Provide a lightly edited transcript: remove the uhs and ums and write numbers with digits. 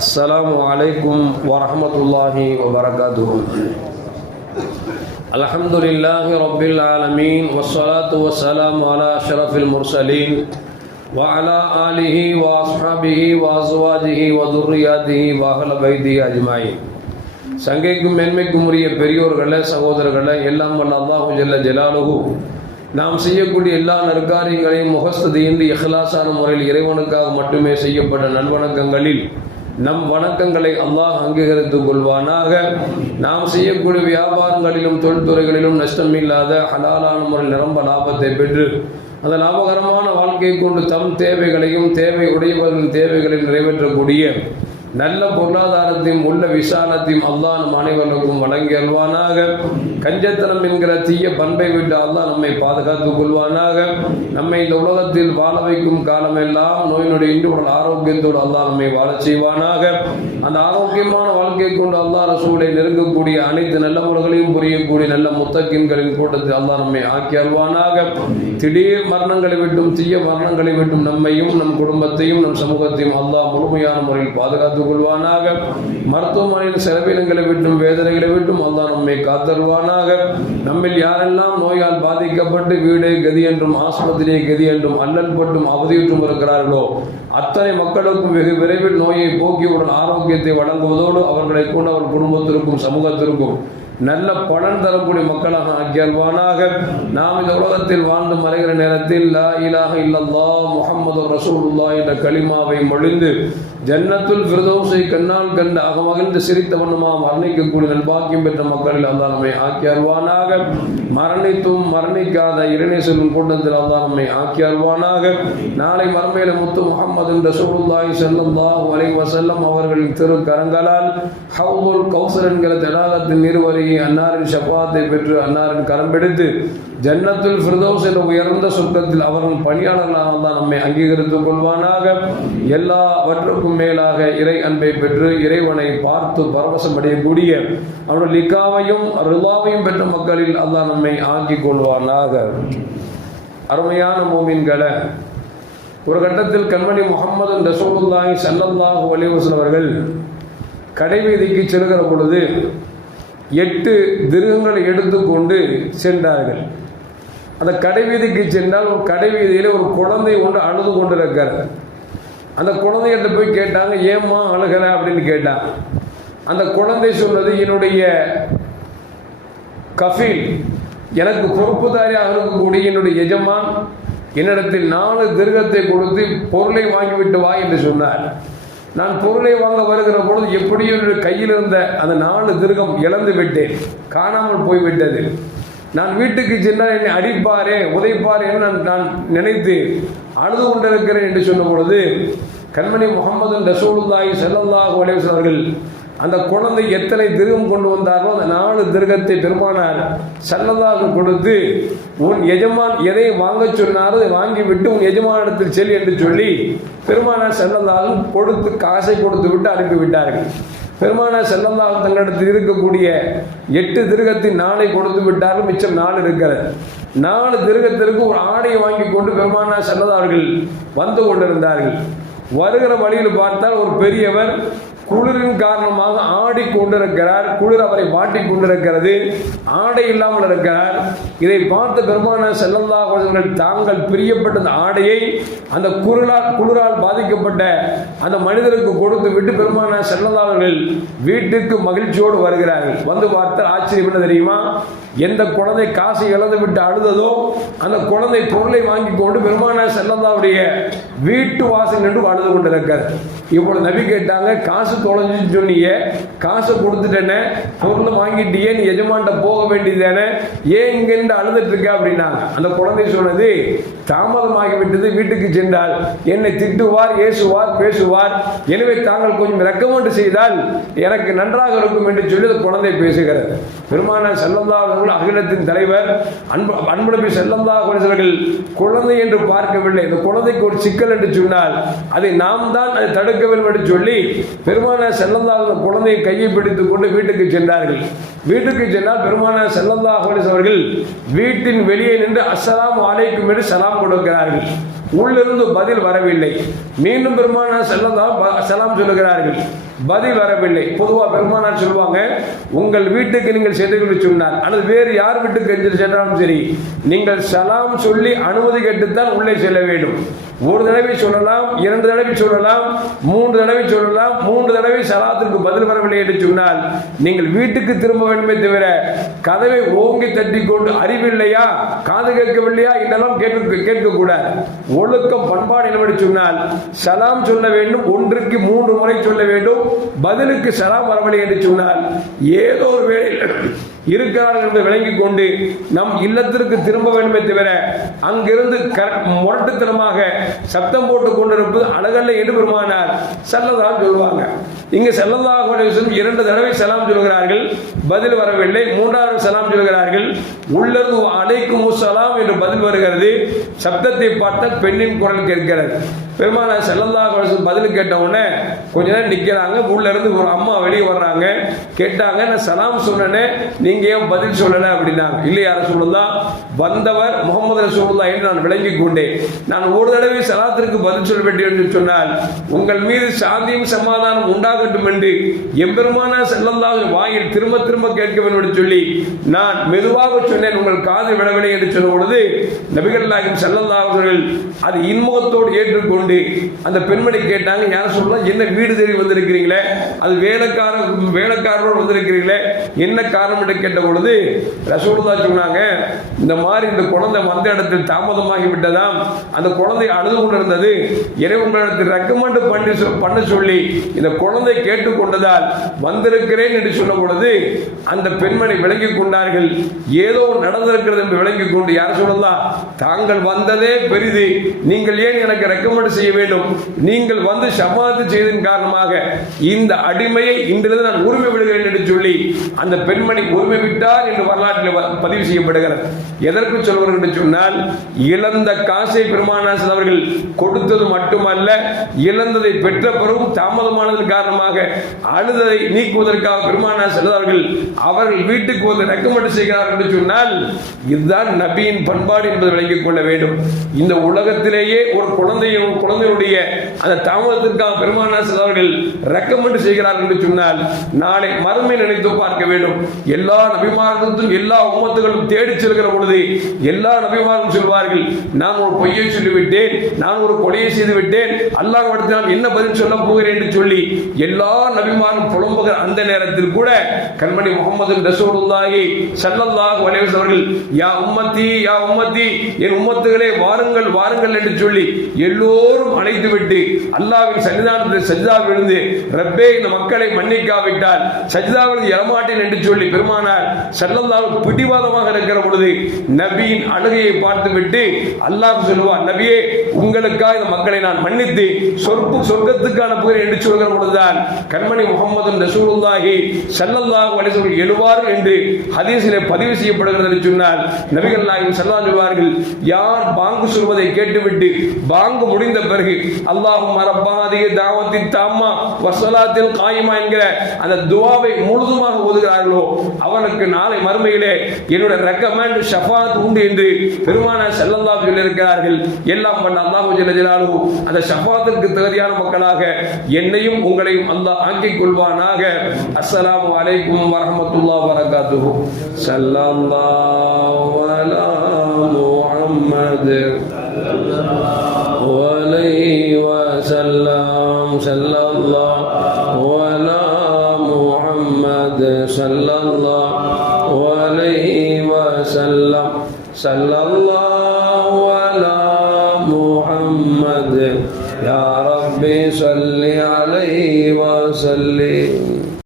அஸ்ஸலாமு அலைக்கும் வரஹ்மத்துல்லாஹி வபரகாத்துஹு. அல்ஹம்துலில்லாஹி ரப்பில் ஆலமீன் வஸ்ஸலாத்து வஸ்ஸலாமு அலா அஷ்ரஃபில் முர்ஸலீன் வ அலா ஆலிஹி வ அஸ்ஹாபிஹி வ அஸ்வாஜிஹி வ துர்ரியாத்திஹி வ அஹ்லி பைத்திஹி அஜ்மாயின். சங்கைக்கும் மேன்மைக்கும் உரிய பெரியோர்களே, சகோதரர்களே, எல்லாம் வல்ல அல்லாஹு ஜல்ல ஜலாலுஹு நாம் செய்யக்கூடிய எல்லா நற்காரியங்களையும் முகஸ்துதியின்றி இஹ்லாஸான முறையில் இறைவனுக்காக மட்டுமே செய்யப்பட்ட நல்வணக்கங்களில் நம் வணக்கங்களை அல்லாஹ் அங்கீகரித்துக் கொள்வானாக. நாம் செய்யக்கூடிய வியாபாரங்களிலும் தொழில்துறைகளிலும் நஷ்டமில்லாத ஹலாலான முறையில் நிரம்ப லாபத்தை பெற்று அந்த லாபகரமான வாழ்க்கையை கொண்டு தம் தேவைகளையும் தேவை உடையவர்களின் தேவைகளையும் நிறைவேற்றக்கூடிய நல்ல பொருளாதாரத்தையும் உள்ள விசாலத்தையும் அல்லாஹ் நம் அனைவருக்கும் வழங்கி அல்வானாக. கஞ்சத்தனம் என்கிற தீய பண்பை விட்டு அல்லாஹ் நம்மை பாதுகாத்துக் கொள்வானாக. நம்மை இந்த உலகத்தில் வாழ வைக்கும் காலமெல்லாம் நோய் நொடி இன்றி உடல் ஆரோக்கியத்தோடு அல்லாஹ் நம்மை வாழச் செய்வானாக. அந்த ஆரோக்கியமான வாழ்க்கையை கொண்டு அல்லாஹ் ரசூலை நெருங்கக்கூடிய அனைத்து நல்ல முறைகளையும் புரியக்கூடிய நல்ல முத்தக்கின்களின் கூட்டத்தில் அல்லாஹ் நம்மை ஆக்கி அல்வானாக. திடீர் மரணங்களை விட்டும் தீய மரணங்களை விட்டும் நம்மையும் நம் குடும்பத்தையும் நம் சமூகத்தையும் அல்லாஹ் முழுமையான முறையில் பாதுகாத்து கொள்வானாக. மருத்துவமனையில் செலவினங்களை விட்டும் வேதனைகளை விட்டும் அல்லாஹ் நம்மை காத்தருவானாக. நம்மில் யாரெல்லாம் நோயால் பாதிக்கப்பட்டு வீடு கதி என்றும் ஆஸ்பத்திரியை கதி என்றும் அல்லல் பட்டும் அவதியுற்றும் இருக்கிறார்களோ அத்தனை மக்களுக்கும் வெகு விரைவில் நோயை போக்கியுடன் ஆரோக்கியத்தை வழங்குவதோடு அவர்களை கொண்டு அவர் குடும்பத்திற்கும் சமூகத்திற்கும் நல்ல பலன் தரக்கூடிய மக்களாக ஆக்கியல்வானாக. நாம் இந்த உலகத்தில் வாழ்ந்து மறைகிற நேரத்தில் லா இலாஹ இல்லல்லாஹ் முஹம்மது ரசூலுல்லாஹ் என்ற கலிமாவை மொழிந்து ஜன்னத்துல் ஃபிர்தௌஸை கண்ணால் கண்டு அகமகிழ்ந்து சிரித்த வண்ணமாக மரணிக்கக்கூடிய நல்பாக்கியம் பெற்ற மக்களில் அல்லாஹ் நம்மை ஆக்கி அல்வானாக. மரணித்தும் மரணிக்காத இறைநேசரின் கூட்டத்தில் அல்லாஹ் நம்மை ஆக்கி அல்வானாக. நாளை மறுமையில முத்து முஹம்மது ரசூலுல்லாஹி ஸல்லல்லாஹு அலைஹி வஸல்லம் அவர்களின் திரு கரங்களால் ஹவ்துல் கௌசர் என்கிற தடாகத்தின் நீர்வழியை அன்னாரின் ஷஃபாத்தை பெற்று அன்னாரின் கரம் பிடித்து ஜன்னத்துல் ஃபிர்தௌஸ் என்ற உயர்ந்த சொர்க்கத்தில் அவர்கள் பணியாளர்களாக தான் நம்மை அங்கீகரித்துக் கொள்வானாக. எல்லாவற்றுக்கும் மேலாக இறை அன்பை பெற்று இறைவனை பார்த்து பரவசம் அடையக்கூடிய அவருடைய லிகாவையும் ரிலாவையும் பெற்ற மக்களில் அல்லாஹ் நம்மை ஆக்கிக் கொள்வானாக. அருமையான மூமின்களை, ஒரு கட்டத்தில் கண்மணி முஹம்மது ரசூலுல்லாஹி ஸல்லல்லாஹு அலைஹி வஸல்லம் அவர்கள் கடைவீதிக்கு செல்கிற பொழுது 8 திருகங்களை எடுத்துக்கொண்டு சென்றார்கள். அந்த கடைவீதிக்கு சென்றால் ஒரு கடைவீதியில் ஒரு குழந்தை ஒன்று அழுது கொண்டு இருக்கிறது. அந்த குழந்தைகிட்ட போய் கேட்டாங்க, ஏம்மா அழுகலை அப்படின்னு கேட்டாங்க. அந்த குழந்தை சொன்னது, என்னுடைய கஃபீல், எனக்கு பொறுப்புதாரியாக இருக்கக்கூடிய என்னுடைய எஜமான் என்னிடத்தில் 4 திருகத்தை கொடுத்து பொருளை வாங்கிவிட்டு வா என்று சொன்னார். நான் பொருளை வாங்க வருகிற பொழுது எப்படியோ கையில் இருந்த அந்த 4 திருகம் இழந்து விட்டேன், காணாமல் போய்விட்டது. நான் வீட்டுக்கு சென்றால் என்னை அடிப்பாரே உதைப்பாரே என்று நான் நினைத்து அழுது கொண்டிருக்கிறேன் என்று சொன்ன பொழுது கண்மணி முஹம்மது ரசூலுல்லாஹி ஸல்லல்லாஹு அலைஹி வஸல்லம் அவர்கள் அந்த குழந்தை எத்தனை திருகம் கொண்டு வந்தார்களோ அந்த 4 திருகத்தை பெருமானார் ஸல்லல்லாஹு கொடுத்து, உன் எஜமான் எதை வாங்க சொன்னாரோ அதை வாங்கிவிட்டு உன் எஜமானிடத்தில் செல் என்று சொல்லி பெருமானார் ஸல்லல்லாஹு கொடுத்து காசை கொடுத்து விட்டு அனுப்பிவிட்டார்கள். பெருமானார் ஸல்லல்லாஹு தங்களிடத்தில் இருக்கக்கூடிய 8 திருகத்தின் 4 கொடுத்து விட்டார்கள். மிச்சம் 4 இருக்கிறது. 4 திருகத்திற்கு ஒரு ஆடையை வாங்கி கொண்டு பெருமானார் ஸல்லல்லாஹு அவர்கள் வந்து கொண்டிருந்தார்கள். வருகிற வழியில் பார்த்தால் ஒரு பெரியவர் குளிரின் காரணமாக ஆடி கொண்டிருக்கிறார். குளிர் அவரை வாட்டி கொண்டிருக்கிறது, ஆடை இல்லாமல் இருக்கிறார். இதை பார்த்த பெருமானார் ஸல்லல்லாஹு அலைஹி வஸல்லம் தாங்கள் பிரியப்பட்ட அந்த ஆடையை அந்த குளிரால் பாதிக்கப்பட்ட அந்த மனிதருக்கு கொடுத்து விட்டு பெருமானார் ஸல்லல்லாஹு அலைஹி வஸல்லம் வீட்டுக்கு மகிழ்ச்சியோடு வருகிறார்கள். வந்து பார்த்தால் ஆச்சரியம் என்ன தெரியுமா? எந்த குழந்தை காசை இழந்து விட்டு அழுததோ அந்த குழந்தை பொருளை வாங்கி கொண்டு பெருமானார் ஸல்லல்லாஹுடைய வீட்டு வாசல் நின்று அழுது கொண்டிருக்கிறது. இப்பொழுது நபி கேட்டாங்க, காசு தொலைஞ்சுன்னு சொன்னீங்க, காசை கொடுத்துட்டேனே, பொருளை வாங்கிட்டியே, நீ எஜமான்ட்ட போக வேண்டியதானே, ஏன் இங்கிருந்து அழுதுட்டு இருக்க அப்படின்னாங்க. அந்த குழந்தை சொன்னது, தாமதமாகிவிட்டது, வீட்டுக்கு சென்றால் என்னை திட்டுவார், ஏசுவார், பேசுவார், எனவே தாங்கள் கொஞ்சம் ரெக்கமெண்ட் செய்தால் எனக்கு நன்றாக இருக்கும் என்று சொல்லி அந்த குழந்தை பேசுகிறது. பெருமானார் ஸல்லல்லாஹு அலைஹி வஸல்லம் அகிலத்தின் தலைவர் அன்பு நபி ஸல்லல்லாஹு அலைஹி வஸல்லம் குழந்தை என்று பார்க்கவில்லை. இந்த குழந்தைக்கு ஒரு சிக்கல் என்று சொன்னால் அதை நாம் தான் அதை தடுக்க வேண்டும் என்று சொல்லி பெருமானார் ஸல்லல்லாஹு அலைஹி வஸல்லம் குழந்தையை கையை பிடித்துக் கொண்டு வீட்டுக்கு சென்றார்கள். வீட்டுக்கு சென்றால் பெருமானார் ஸல்லல்லாஹு அலைஹி வஸல்லம் அவர்கள் வீட்டின் வெளியே நின்று அஸ்ஸலாமு அலைக்கும் என்று சலாம் கொடுக்கிறார்கள். உள்ளிருந்து பதில் வரவில்லை. மீண்டும் பெருமானார் ஸல்லல்லாஹு சலாம் சொல்லுகிறார்கள், பதில் வரவில்லை. பொதுவாக பெருமானார் சொல்லுவாங்க, உங்கள் வீட்டுக்கு நீங்கள் சென்று சொன்னார் அல்லது வேறு யார் வீட்டுக்கு சென்றாலும் சரி, நீங்கள் சலாம் சொல்லி அனுமதி கேட்டுத்தான் உள்ளே செல்ல வேண்டும். ஒரு தடவை சொல்லலாம், 2 தடவை சொல்லலாம், 3 தடவை சொல்லலாம். 3 தடவை சலாத்திற்கு பதில் வரவில்லை என்று சொன்னால் நீங்கள் வீட்டுக்கு திரும்ப வேண்டுமே தவிர கதவை ஓங்கி தட்டி கொண்டு அறிவில்லையா, காது கேட்கவில்லையா இதெல்லாம் கேட்கக்கூடாது. ஒழுக்கம் பண்பாடு என்னவென்று சொன்னால் சலாம் சொல்ல வேண்டும், 1க்கு 3 முறை சொல்ல வேண்டும். பதிலுக்கு சலாம் வரவில்லை என்று சொன்னால் ஏதோ ஒரு வேளையில் இருக்கிறார்கள் என்று விளங்கிக் கொண்டு நம் இல்லத்திற்கு திரும்ப வேண்டுமே தவிர அங்கிருந்து முரட்டுத்தனமாக சத்தம் போட்டுக் கொண்டிருப்பது அழகல்ல என்று பெருமானார் ஸல்லல்லாஹு சொல்லுவாங்க. இங்கு ஸல்லல்லாஹு அலைஹி வஸல்லம் 2 தடவை சலாம் சொல்கிறார்கள், பதில் வரவில்லை. 3வது சலாம் சொல்கிறார்கள், உள்ளது அலைக்கும் சலாம் என்று பதில் வருகிறது. சப்தத்தை பார்த்தால் பெண்ணின் குரல் கேட்கிறது. பெருமானார் ஸல்லல்லாஹு அலைஹி வஸல்லம் பதில் கேட்ட உடனே கொஞ்ச நேரம் நிற்கிறாங்க. உள்ள இருந்து ஒரு அம்மா வெளியே வர்றாங்க. கேட்டாங்க, நான் சலாம் சொன்னேனே, நீங்க ஏன் பதில் சொல்லல அப்படின்னாங்க. இல்லை யார சொல்லலாம், வந்தவர் முகமது ரசூலுல்லாஹ் என்று நான் விளங்கிக் கொண்டேன். நான் ஒரு தடவை சலாத்திற்கு பதில் சொல்ல வேண்டும் என்று சொன்னால் உங்கள் மீது சாந்தியும் சமாதானம் உண்டாகட்டும் என்று எம்பெருமானார் ஸல்லல்லாஹு வாயில் திரும்ப திரும்ப கேட்க வேண்டும் என்று சொல்லி நான் மெதுவாக சொன்னேன், உங்கள் காது விடவில்லை என்று சொன்ன பொழுது நபிகள் நாயகம் ஸல்லல்லாஹு அலைஹி வஸல்லம் அது இன்முகத்தோடு ஏற்றுக்கொண்டு அந்த பெண்மணி கேட்டாங்க, யார சொல்லலாம், என்ன வீடு தேடி வந்திருக்கிறீங்களே, அது வேலைக்காரரோடு வந்திருக்கிறீங்களே, என்ன காரணம் என்று கேட்ட பொழுது ரசூலுல்லாஹ் சொன்னாங்க, இந்த மாதிரி இந்த குழந்தை வந்த இடத்தில் தாமதமாகி விட்டதாம், அந்த குழந்தை அழுது கொண்டிருந்தது, எனவே உங்களிடத்தில் ரெக்கமெண்ட் பண்ண சொல்லி இந்த குழந்தை கேட்டுக்கொண்டதால் வந்திருக்கிறேன் என்று சொன்ன பொழுது அந்த பெண்மணி விளங்கிக் கொண்டார்கள், ஏதோ நடந்திருக்கிறது என்று விளங்கிக் கொண்டு யார் சொல்லலாம், தாங்கள் வந்ததே பெரிது, நீங்கள் ஏன் எனக்கு ரெக்கமெண்ட் செய்ய வேண்டும், நீங்கள் வந்து ஷமாத்து செய்ததன் காரணமாக இந்த அடிமையை இன்றிலிருந்து நான் உரிமை விடுகிறேன் என்று சொல்லி அந்த பெண்மணி உரிமை விட்டார் என்று வரலாற்றில் பதிவு செய்யப்படுகிறது. எதற்கு சொல்வார்கள் என்று சொன்னால், இழந்த காசை பெருமானார் அவர்கள் கொடுத்தது மட்டுமல்ல, இழந்ததை பெற்ற பிறகும் தாமதமானதன் காரணமாக அழுததை நீக்குவதற்காக பெருமானார் செல்வார்கள் அவர்கள் வீட்டுக்கு வந்து ரெக்கமெண்ட் செய்கிறார்கள் என்று சொன்னால் இதுதான் நபியின் பண்பாடு என்பதை விளங்கிக் கொள்ள வேண்டும். இந்த உலகத்திலேயே ஒரு குழந்தையுடைய அந்த தாமதத்திற்காக பெருமானார் செல்வார்கள் ரெக்கமெண்ட் செய்கிறார்கள் என்று சொன்னால் நாளை மறுமை நினைத்து பார்க்க வேண்டும். எல்லா நபிமார்களும் எல்லா உம்மத்துகளும் தேடி செல்கிற பொழுது எல்லா நபிமாரும் சொல்வார்கள், நான் ஒரு பொய்யை சொல்லிவிட்டேன், நான் ஒரு கொலையை செய்து விட்டேன், அல்லாஹ் அடுத்து நான் என்ன பதில் சொல்ல போகிறேன் என்று சொல்லி எல்லா நபிமாரும் புலம்புகிற அந்த நேரத்தில் கூட கண்மணி முஹம்மது ரசூலுல்லாஹி ஸல்லல்லாஹு அலைஹி வஸல்லம் அவர்கள் யா உம்மத்தி யா உம்மத்தி, என் உம்மத்துகளே வாருங்கள் வாருங்கள் என்று சொல்லி எல்லோரும் அழைத்துவிட்டு அல்லாஹ்வின் சன்னிதானத்தில் சஜ்தா விழுந்து, ரப்பே இந்த மக்களை மன்னிக்காவிட்டால் சஜ்தாவில் எழமாட்டேன் என்று சொல்லி பெருமானார் ஸல்லல்லாஹு பிடிவாதமாக இருக்கிற பொழுது நபியின் அழுகையை பார்த்துவிட்டு அல்லாஹ் சொல்லுவார், நபியே உங்களுக்காக இந்த மக்களை நான் மன்னித்து சொர்க்கத்துக்கு அனுப்புகிறேன் என்று சொல்கிற பொழுதுதான் கண்மணி முஹம்மது ரசூலுல்லாஹி ஸல்லல்லாஹு அலைஹி வஸல்லம் எழுவார்கள் என்று ஹதீஸிலே பதிவு செய்யப்படுகிறது என்று சொன்னால் நபிகள் நாயகம் ஸல்லல்லாஹு சொல்வார்கள், யார் பாங்கு சொல்வதை கேட்டுவிட்டு பாங்கு முடிந்த பிறகு அல்லாஹும்ம ரப்பஹாதிஹி தாவத்தி தாம்மா வஸ்ஸலாத்தில் காயிமா என்கிற அந்த துஆவை முழுதுமாக ஓதுகிறார்களோ அவருக்கு நாளை மறுமையிலே என்னுடைய ரெக்கமெண்ட் ஷஃபாத் உண்டு என்று பெருமானார் ஸல்லல்லாஹு சொல்லி இருக்கிறார்கள். எல்லாம் பண்ண அல்லாஹ் ஜல்ல ஜலாலுஹு அந்த ஷஃபாத்திற்கு தகுதியான மக்களாக என்னையும் உங்களையும் அல்லாஹ் ஆக்கிக் கொள்வானாக. அஸ்ஸலாமு அலைக்கும் வரஹ்மத்துல்லாஹி வபரகாத்துஹு. ஸல்லல்லாஹு அலா முஹம்மத் வலைஹி வஸல்லம். ஸல்லல்லாஹு அலா முஹம்மத் ஸல்லல்லாஹு அலைஹி வஸல்லம். ஸல்லல்லாஹு அலா முஹம்மத் யா ரப்பி ஸல்லி அலைஹி வஸல்லிம்.